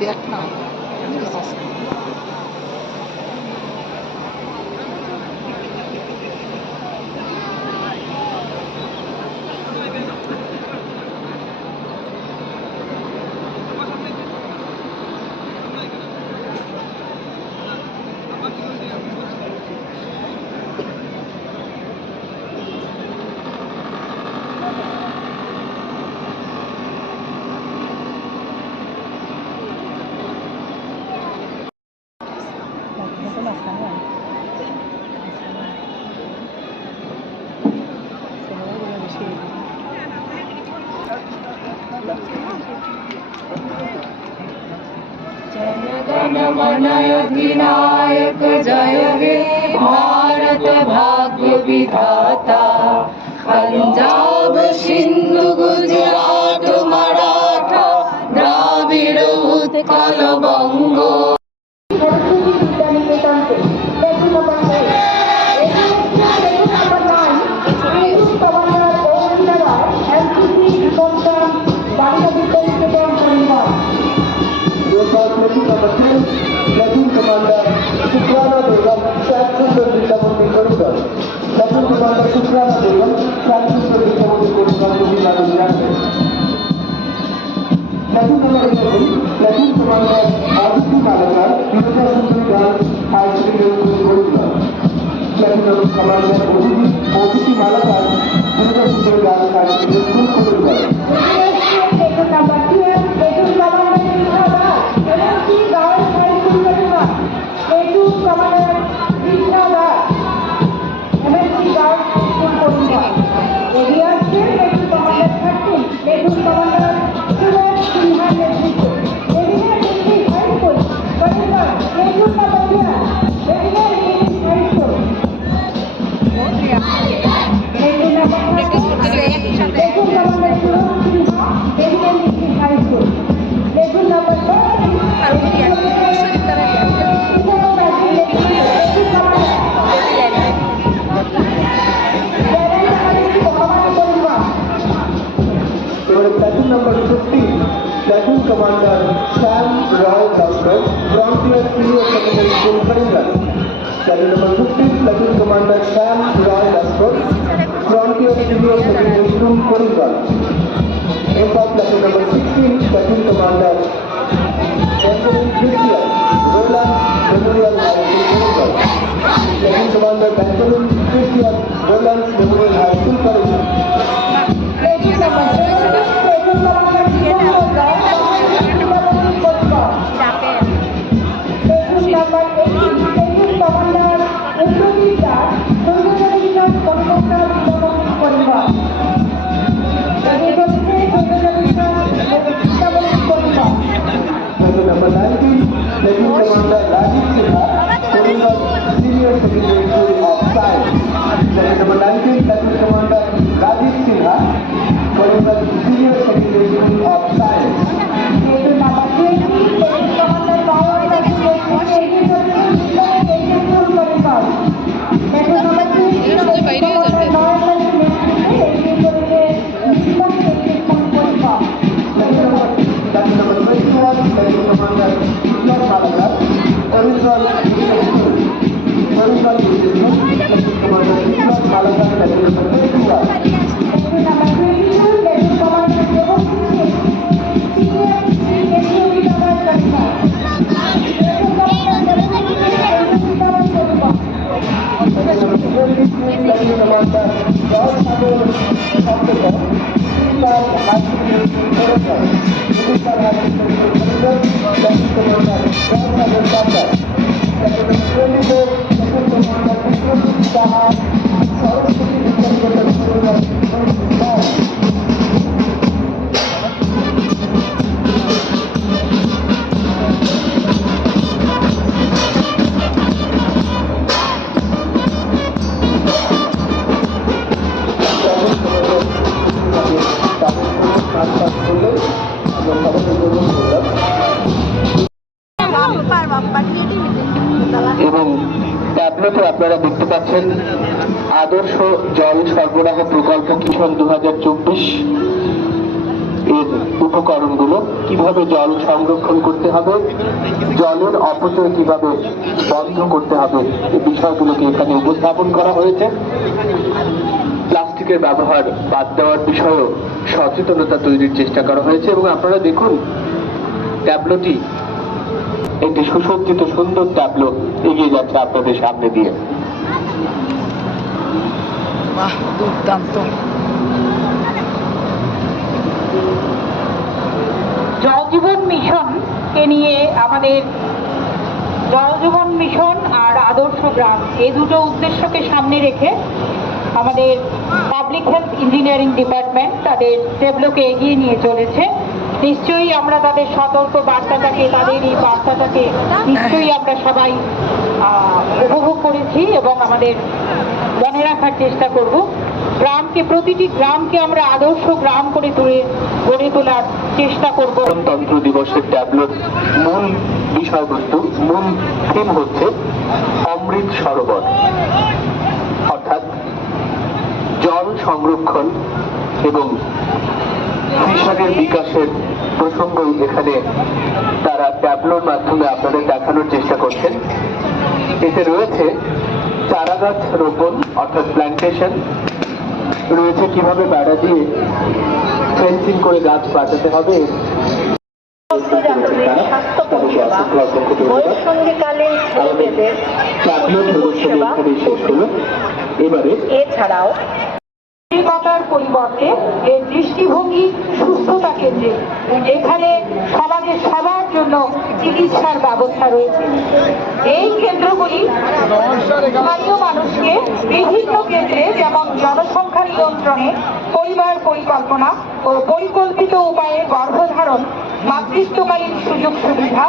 দেখ না जनगणमनाधिनायक जय हे भारत भाग्य विधाता पंजाब सिंधु गुजरात मराठा द्राविड़ उत्कल बंग प्लेटून कमांडर शुक्राना बेगम शाहपुर विद्यामंत्री कोरिडोर प्लेटून कमांडर शुक्राना बेगम शाहपुर विद्यामंत्री कोरिडोर को भी लागू किया है। Platoon commander platoon commander Aditya Malkar Vidya Sundari गांव high school corridor platoon commander OGP Malkar Vidya Sundari गांव high school corridor Number 15, Platoon Commander Sam Roy Thakur, Frontier Senior Secondary School, Karimganj. Platoon number 15, Platoon Commander Sam Roy Thakur, Frontier Senior Secondary School, Karimganj. Platoon number 16, Platoon Commander Benjamin Christian, Roland Memorial High School, Karimganj. Platoon Commander Benjamin Christian, Roland Memorial High School, Karimganj. Number 19, Platoon Commander Rajiv Sinha, Korimganj Senior Secondary School of Science. Number 19, Platoon Commander Rajiv Sinha, Korimganj Senior Secondary School of Science. Platoon number 20, Platoon Commander Power Secondary School, Korimganj. Platoon number 20, Platoon Commander Normal Platoon number 21, Platoon Commander Vikram Malakar, Original School. Original School, Platoon Commander Vikram Malakar, Platoon number 21. Platoon number 22, Platoon Commander Devan Singh, Senior Secondary School, Karimganj. Platoon Commander Devan Singh, Karimganj. Platoon number 23, Platoon Commander George Samuel Sapkota, High School, Karimganj. এবং ট্যাবলেটে আপনারা দেখতে পাচ্ছেন আদর্শ জল সরবরাহ প্রকল্প কিষণ 2024 এর উপকরণগুলো, কিভাবে জল সংরক্ষণ করতে হবে, জলের অপচয় কিভাবে বন্ধ করতে হবে, এই বিষয়গুলোকে এখানে উপস্থাপন করা হয়েছে। প্লাস্টিকের ব্যবহার বাদ দেওয়ার বিষয়েও সচেতনতা তৈরির চেষ্টা করা হয়েছে এবং আপনারা দেখুন ট্যাবলোটি একটি সুসজ্জিত সুন্দর ট্যাবলো এগিয়ে যাচ্ছে আপনাদের সামনে দিয়ে। বাহ, দুর্দান্ত। জল জীবন মিশনকে নিয়ে আমাদের জল জীবন মিশন আর আদর্শ গ্রাম এই দুটো উদ্দেশ্যকে সামনে রেখে আমাদের পাবলিক হেলথ ইঞ্জিনিয়ারিং ডিপার্টমেন্ট তাদের ট্যাবলোকে এগিয়ে নিয়ে চলেছে। নিশ্চয়ই আমরা তাদের সতর্ক বার্তাটাকে, তাদের এই বার্তাটাকে নিশ্চয়ই আমরা সবাই উপভোগ করেছি এবং আমাদের মনে রাখার চেষ্টা করব। গ্রামকে, প্রতিটি গ্রামকে আমরা আদর্শ গ্রাম করে গড়ে তোলার চেষ্টা করব। গণতন্ত্র দিবসের ট্যাবলোর মূল বিষয়বস্তু, মূল থিম হচ্ছে অমৃত সরোবর, অর্থাৎ জল সংরক্ষণ এবং ফিশারির বিকাশের প্রসঙ্গই এখানে তারা ট্যাবলোর মাধ্যমে আপনাদের দেখানোর চেষ্টা করছেন। এতে রয়েছে চারাগাছ রোপণ অর্থাৎ প্ল্যান্টেশন, রয়েছে কিভাবে বেড়া দিয়ে ফেন্সিং করে গাছ বাঁচাতে হবে। স্বাস্থ্য পরিষেবা, বয়ঃসন্ধিকালীন ছেলেমেয়েদের পরিষেবা, এবারে এছাড়াও মানসিকতার পরিবর্তে এর দৃষ্টিভঙ্গি সুস্থতা কেন্দ্রে, এখানে সমাজের সবার জন্য চিকিৎসার ব্যবস্থা রয়েছে। এই কেন্দ্রগুলি স্থানীয় মানুষকে বিভিন্ন কেন্দ্রে, যেমন জনসংখ্যা নিয়ন্ত্রণে, পরিবার পরিকল্পনা ও পরিকল্পিত উপায়ে গর্ভধারণ, মাতৃত্বকালীন সুযোগ সুবিধা,